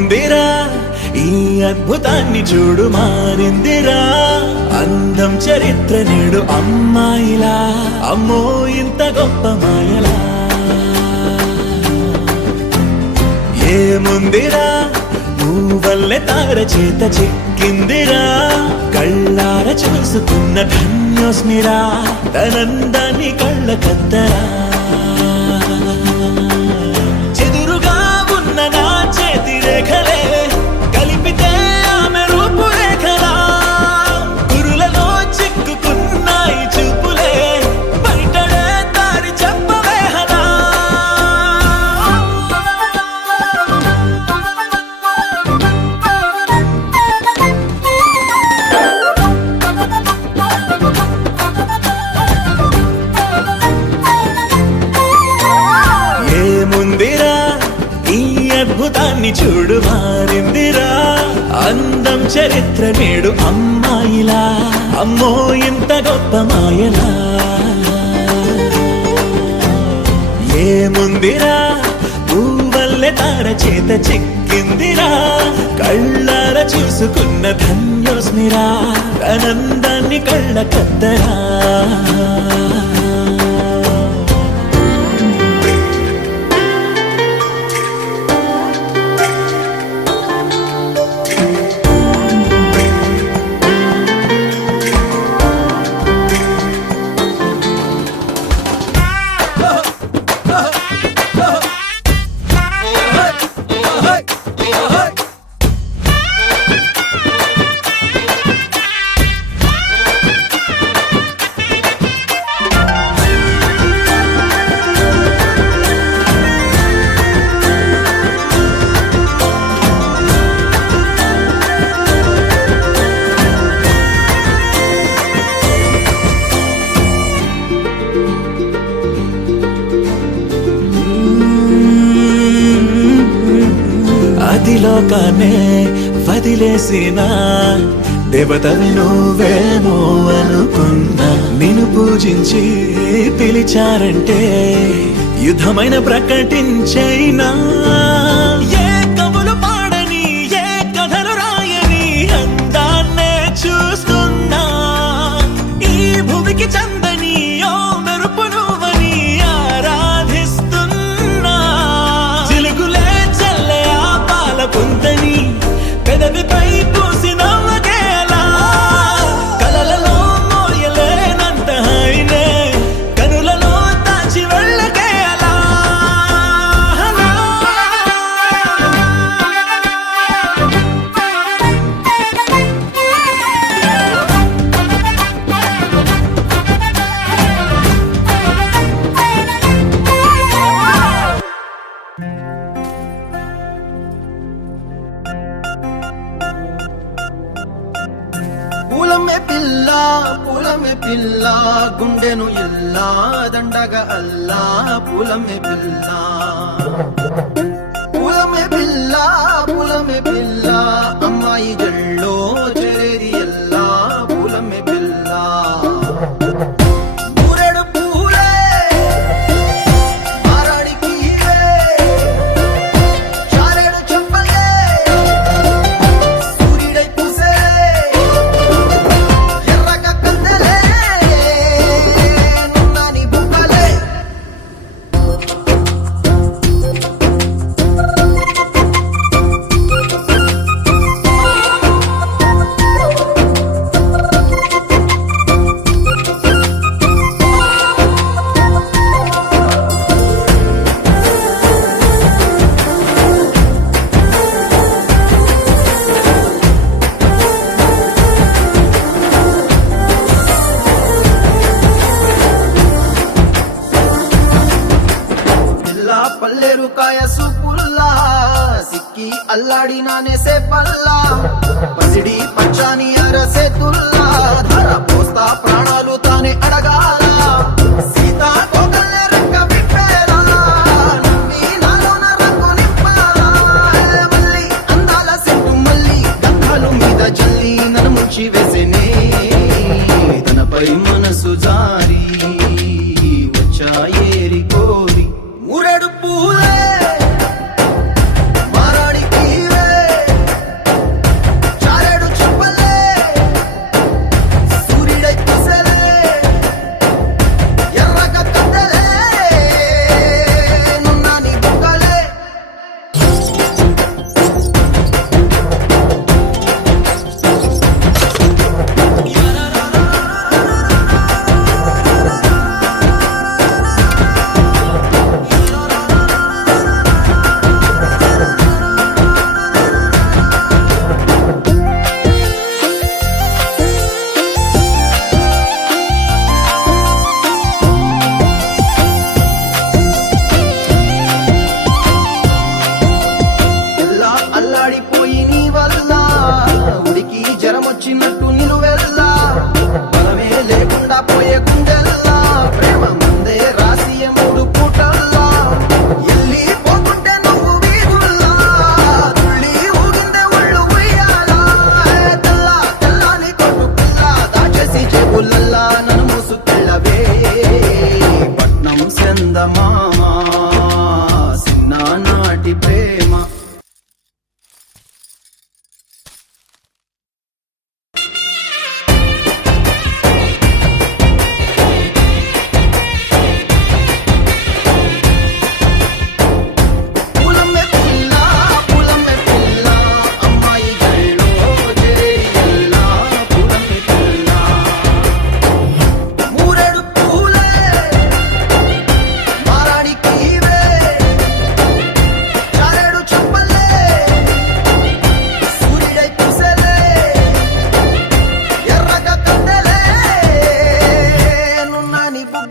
ఏముందిరా ఈ అద్భుతాన్ని చూడు మారిందిరా అందం చరిత్ర నేడు అమ్మాయిలా అమ్మో ఇంత గొప్ప మాయలా ఏముందిరా నువ్వల్లే తార చేత చిక్కిందిరా కళ్ళార చూసుకున్న ధన్యోస్మిరా తనందాన్ని కళ్ళ కద్దరా చెదురుగా ఉన్న నా చేతి రేఖలే కలిపితే ఆమె రూపురేఖలా గురులలో చిక్కుకున్నాయి చూపులే బయటడే దారి చెప్పవేహలా ఏముందిరా ఈ అద్భుతాన్ని చూడు మారిందిరా అందం చరిత్ర నేడు అమ్మాయిలా అమ్మో ఇంత గొప్ప మాయలా ఏముందిరా పువ్వల్లె తార చేత చిక్కిందిరా కళ్ళార చూసుకున్న ధన్యోస్మిరా ఆనందాన్ని కళ్ళ కద్దరా అదిలోకానే వదిలేసిన దేవతవి నువ్వేమో అనుకున్నా నిన్ను పూజించి పిలిచారంటే యుద్ధమైన ప్రకటించైనా ఏ కవులు పాడని ఏ కథలు రాయని అందాన్నే చూస్తున్నా ఈ భూమికి చందని ఓ మెరుపు నువ్వని ఆరాధిస్తున్నా చిలుకులే చల్లే ఆ పాల పుంతని పెదవిపై పూసి నవ్వకేలా కలలలో మోయలేనంత హాయినే కనులలో దాచి వెళ్ళకేలా పూలమే పిల్ల గుండెను ఇల్లా దండగా అల్లా పూలమే పిల్ల అమ్మాయి జల్లో చేరేది ఎల్లా పూలమే పిల్ల ఊరేడు పూలే మారాడికి చారేడు చెప్పలే సూర్యుడై పూసే పల్లెరుకాయ సూపుల్లా సిక్కి అల్లాడినానే సే పల్లా పసిడి పచ్చాని అరసే తుల్లా ధర పోస్తా ప్రాణాలు తానే అడగాల సీతా కోకల్లే రెక్క విప్పేలా నవ్వి నాలోన రంగు నింపాలా మళ్ళీ అందాల సెట్టు మళ్ళీ గంధాలు మీద జల్లి నన్ను ముంచి వేసేనే తనపై మనసు జారి వచ్చాయేరి కోరి మురెడు పూలే మారాడికి వే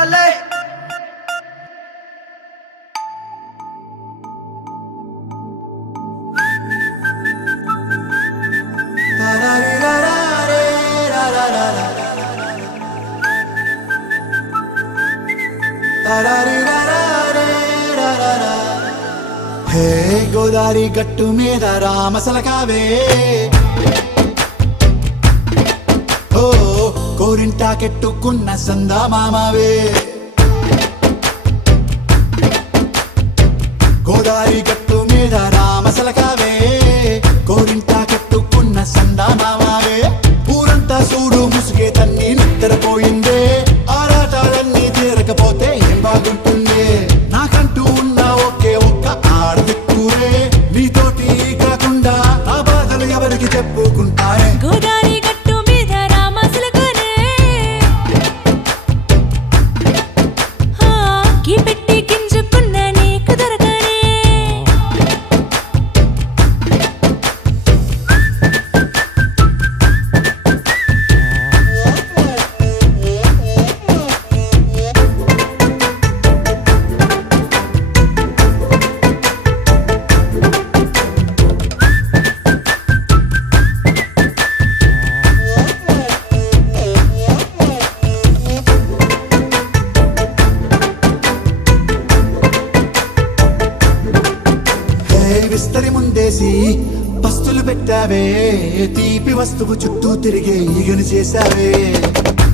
ఉండాలే. హే గోదారి గట్టు మీద రామసలకావే, ఓ కోరింటా కెట్టుకున్న సందా మామావే. గోదారి గట్టు మీద రామసలకావే, కోరింటా కెట్టుకున్న సందా మామావే. ఊరంతా చూడు ముసుగే తన్ని నిద్రపోయిందే, ఆరాటాలన్నీ తీరకపోతే ఏం బాగుంటుందే. నాకంటూ ఉన్న ఒకే ఒక్క ఆడదిక్కురే, నీతోటి కాకుండా నా బాధలు ఎవరికి చెప్పుకుంటారే. గోదారి గట్టు మీద రామసలకనే, కీ పెట్టి గింజుకున్న నీకు దొరకనే. హే విస్తరి ముందేసి పస్తులు పెట్టావే, తీపి వస్తువు చుట్టూ తిరిగే ఈగను చేశావే.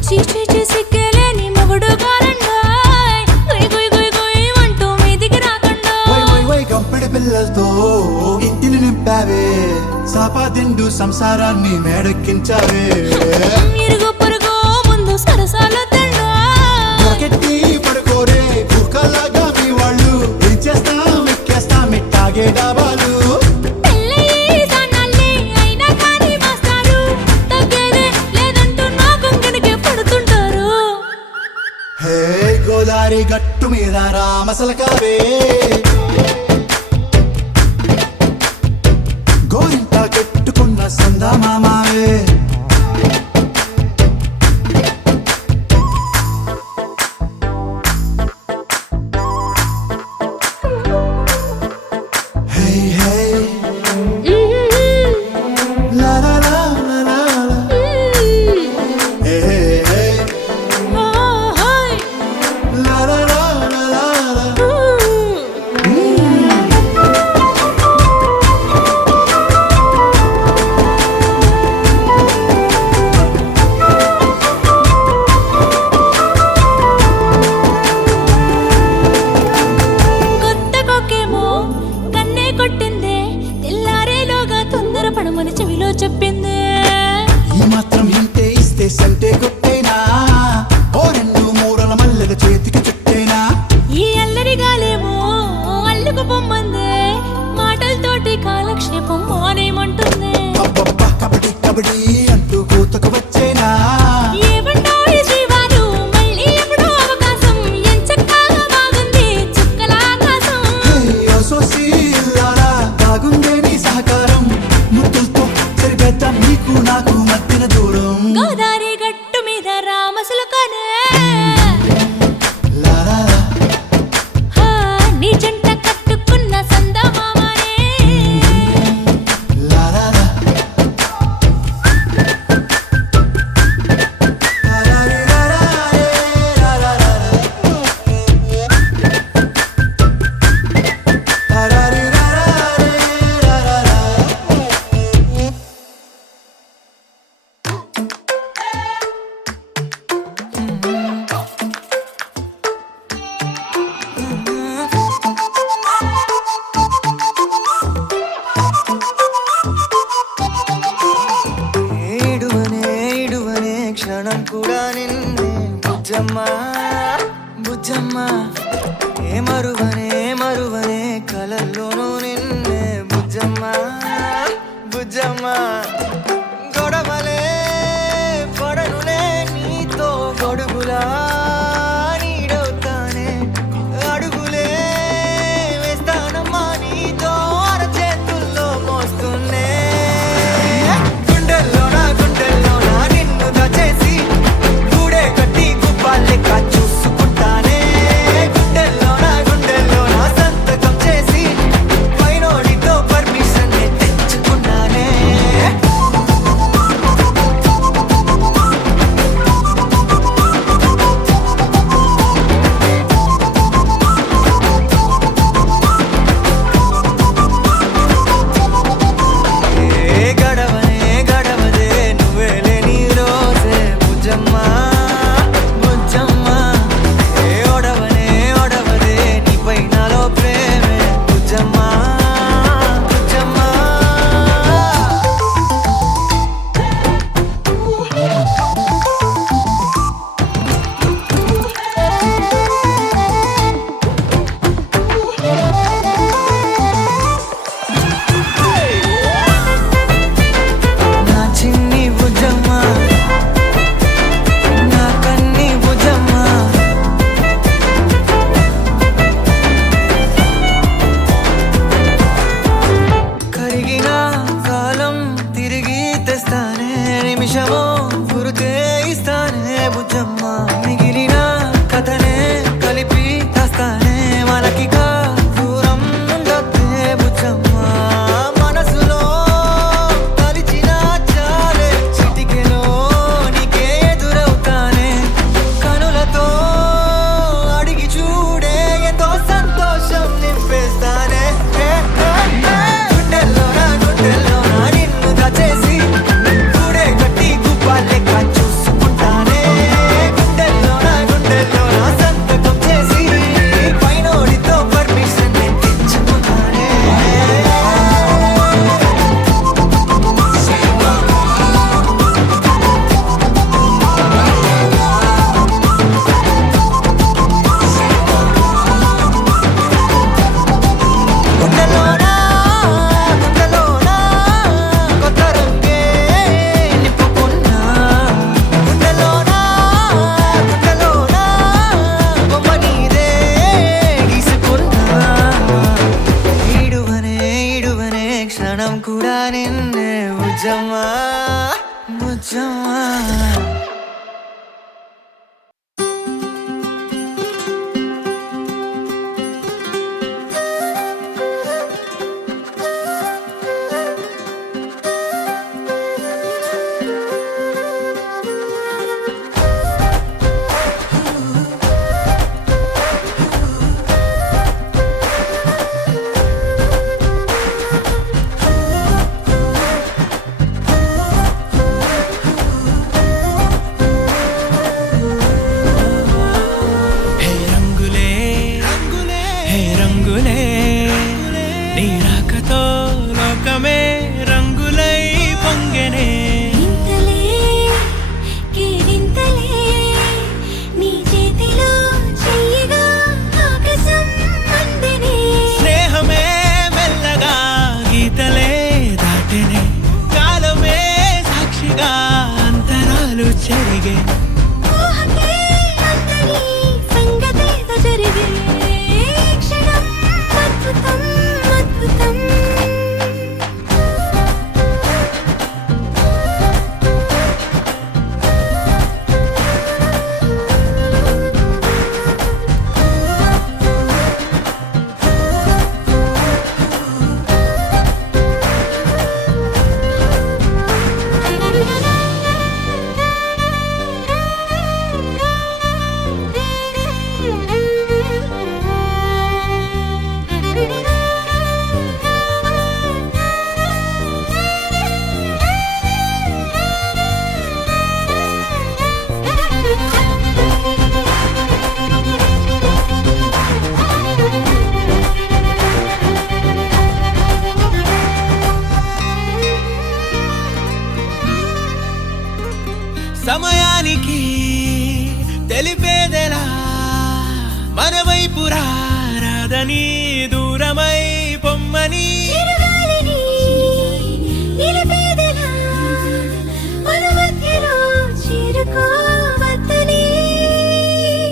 చీచీ చేసి కేలేని మొగుడు కారండాయ్, గుయ్ గుయ్ గుయ్ గుయ్ అంటూ మీదికి రాకుండా. వై వై వై కంపెడి పిల్లలతో ఇంటిని నింపావే, సాపాదిండు సంసారాన్ని మేడెక్కించావే. ఇరుగు పొరుగు ముందు సరసాల తండా, దొరకెట్టి పడుకోరే కుక్కలాగా మీ వాళ్ళు, ఏం చేస్తాం ఎక్కేస్తాం ఇట్టాగే డాబాలు. పెళ్ళయి సన్నాళ్ళే అయినా కానీ మాస్తారు, తగ్గేదే లేదంటూ నా కొంగడికే పడుతుంటారు. హే గోదారి గట్టు మీద రామసలకావే, గోరింట కెట్టుకున్న సందా మామావే. హే హే లా లా లా లా లా లా. హే హే హే లా లా లా లా లా లా. కొత్త కొక్కేమో కన్నే కొట్టిందే, తెల్లారేలోగా తొందర పడమని చెవిలో చెప్పిందే. ఈ మాత్రం ఇంటే ఇస్తే సంటే కొట్టేనా, ఓ రెండు మూరల మల్లెల చేతికి చుట్టేనా. ఈ అల్లరి గాలేమో అల్లుకు పొమ్మందే, మాటలతోటి కాలక్షేపం మానేయమంటుందే. అబ్బబ్బా కబడ్డీ కబడ్డీ అంటూ కూతకు వచ్చేనా. ఏమంటాయి శ్రీవారు మళ్ళీ ఎప్పుడో అవకాశం, ఎంచక్కా బాగుంది చుక్కల ఆకాశం. హే అసోసి ఇల్లారా, బాగుందే నీ సహకారం, ముద్దులతో సరిపెద్దాం నీకు నాకు మధ్యన దూరం. గోదారి గట్టు మీద రామసలకనే, లా లా లా. నీ జంట కట్టుకున్న సందమామనే. లా లా లా. లా లా రీ లా లా రే లా లా లా లా. లా లా రీ లా లా రే లా లా లా. ఇడువనే క్షణం కూడా నిన్నే బుజ్జమ్మ బుజ్జమ్మ, ఏ మరువనే కలల్లోనూ నిన్నే బుజ్జమ్మ బుజ్జమ్మ. గొడవలే పడనులే నీతో గొడుగులా, నీడవుతానే అడుగులే వేస్తానమ్మా నీతో అరచేతుల్లో మోస్తున్నే. గుండెల్లోనా నిన్ను దచేసి గూడే కట్టి గుప్పాలెక్క చూసుకుంటా రమ్మని దూరమై పొమ్మని చిరుగాలిని నిలిపేదెలా మన మధ్యలో చేరుకోవద్దని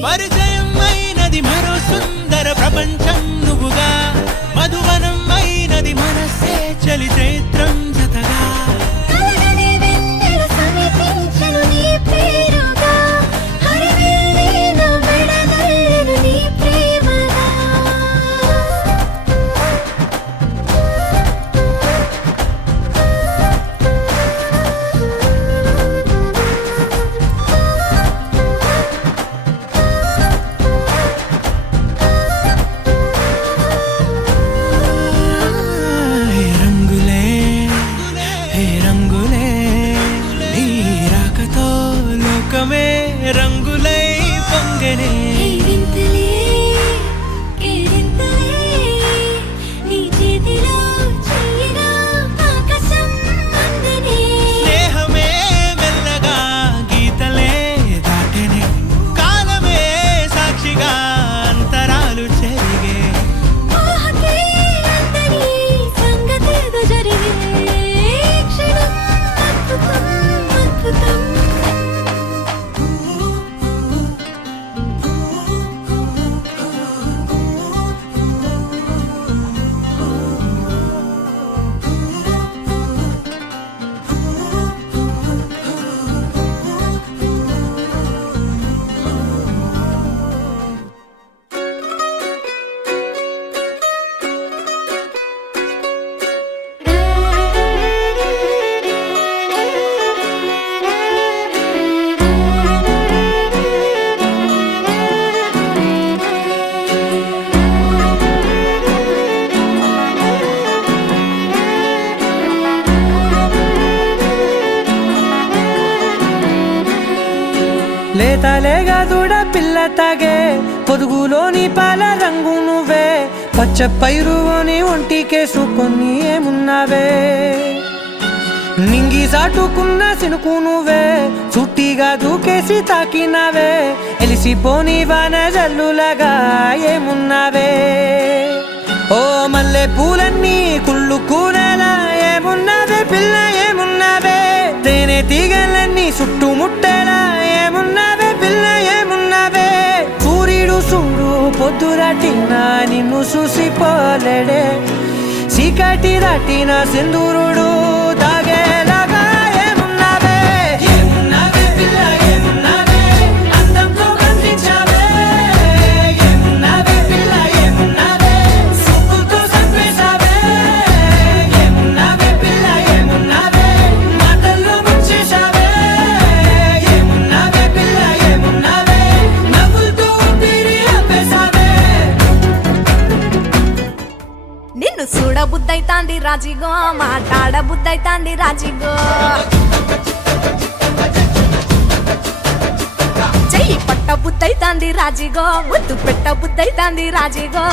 పరిచయం అయినది మరో సుందర ప్రపంచం నువ్వుగా మధువనం అయినది మనసే చలి చైత్రం జతగా కలగనే వెన్నెల సమీపించను నీ పేరుగా హరివెల్లి నా మెడదల్లెను నీ ప్రేమగా హే రంగులే హే రంగులే నీ రాకతో లోకమే రంగులై పొంగనే ఈ వింతలే కేరింతలే నీ చేతిలో చెయ్యిగా ఆకాశం అందనే స్నేహమే మెల్లగా గీతలే దాటెనే కాలమే సాక్షిగా అంతరాలు చెరిగే ఊహకే అందని సంగతేదో జరిగే క్షణం అద్భుతం అద్భుతం లేతలేగా దూడ పిల్ల తాగే పొదుగులోని పాల రంగు నువ్వే పచ్చ పైరుని ఒంటికేసుకొని ఏమున్నావే నింగి సాటుకున్న సినుకు నువ్వే చుట్టిగా దూకేసి తాకినావే ఎలిసిపోని వాన జల్లులగా ఏమున్నావే ఓ మల్లె పూలన్నీ కుళ్ళు కూరలా ఏమున్నావే పిల్ల ఏమున్నావే తేనె తీగలన్నీ చుట్టుముట్టేలా ఏమున్నావే పిల్ల ఏమున్నావే సూర్యుడు చూడు పొద్దురాటినా నిన్ను చూసిపోలేడే చీకటి దాటిన సింధూరుడు తాగేలాగా ఏమున్నావే ఏమున్నావే పిల్ల ఏమున్నావే అందంతో కనిపించావే ఏమున్నావే పిల్ల ఏమున్నావే సుక్కుతో చంపేశావే ఏమున్నావే పిల్ల ఏమున్నావే మాటల్లో ముంచేశావే ఏమున్నావే పిల్ల ఏమున్నావే నవ్వులతో ఊపిరి ఆపేశావే నిన్ను చూడబుద్దైతాంది రాజిగో మాట్లాడబుద్దైతాంది రాజిగో చెయ్యి పట్టబుద్దైతాంది రాజిగో ముద్దు పెట్టబుద్దైతాంది రాజిగో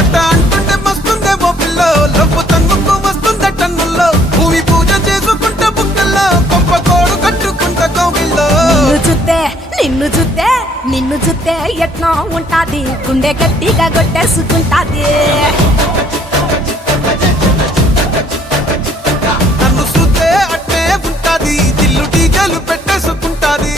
అట్ట అంటుంటే మస్తుందేమో పిల్లో లవ్వు తన్నుకు వస్తుందే టన్నుల్లో భూమి పూజ చేసుకుంటే బుక్కల్లో గొప్ప కోడు కట్టుకుంటే కోవిల్లో నిన్ను చూస్తే ఎట్నో ఉంటాది గుండె గట్టిగా కొట్టేసుకుంటాది నన్ను చూస్తే అట్టే ఉంటాది దిల్లు టీజలు పెట్టేసుకుంటాది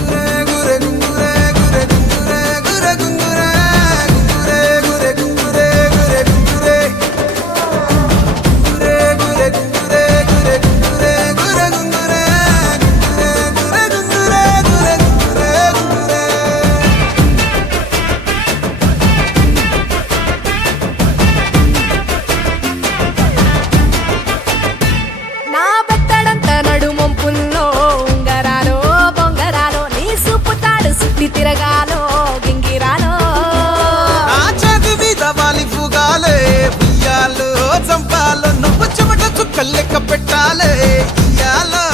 గురే గురే గుంగురే గురే గుంగురే గురే గుంగురే గుంగురే గురే గుంగురే గురే గుంగురే గురే గురే గుంగురే గురే గుంగురే గురే గుంగురే గురే గురే గుంగురే నా బెత్తడంత నడుమొంపుల్లో ఉంగరాలో బొంగరాలో నీ సుప్పుతాడు సుట్టి తిరగాలో గింగిరాలో నా చేతి మీద వాలి పుగాలే ఉయ్యాలో చంపాలో నువ్వు చెమట చుక్కలు లెక్క పెట్టాలే ఇయ్యాలో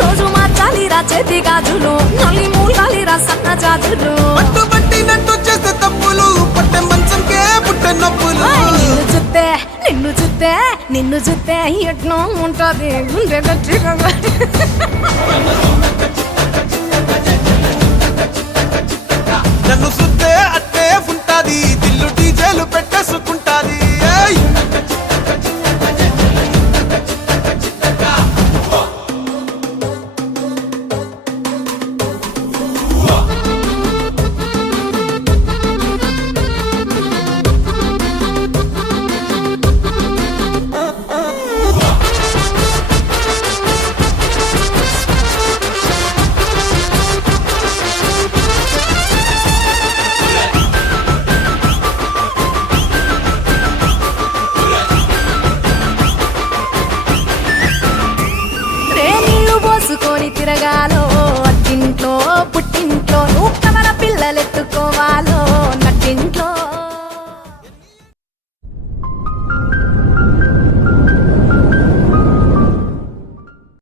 రోజు మార్చాలిరా చేతి గాజులు నల్లి మూలాలిరా సన్న జాజులు పట్టు పట్టినట్టు చేసే తప్పులు పట్టే మంచంకే పుట్టే నొప్పులు నిన్ను చూస్తే చూస్తే నిన్ను చూస్తే ఎట్లా ఉంటుంది గుండె గట్టిగా నన్ను సుత్తే అట్టే ఉంటాది దిల్లు డీజేలు పెట్టేసుకుంటాది ఏయ్! నీళ్ళు పోసుకొని తిరగాలో అట్టింట్లో పుట్టింట్లో నువ్వు కమల పిల్లలెత్తుకోవాలో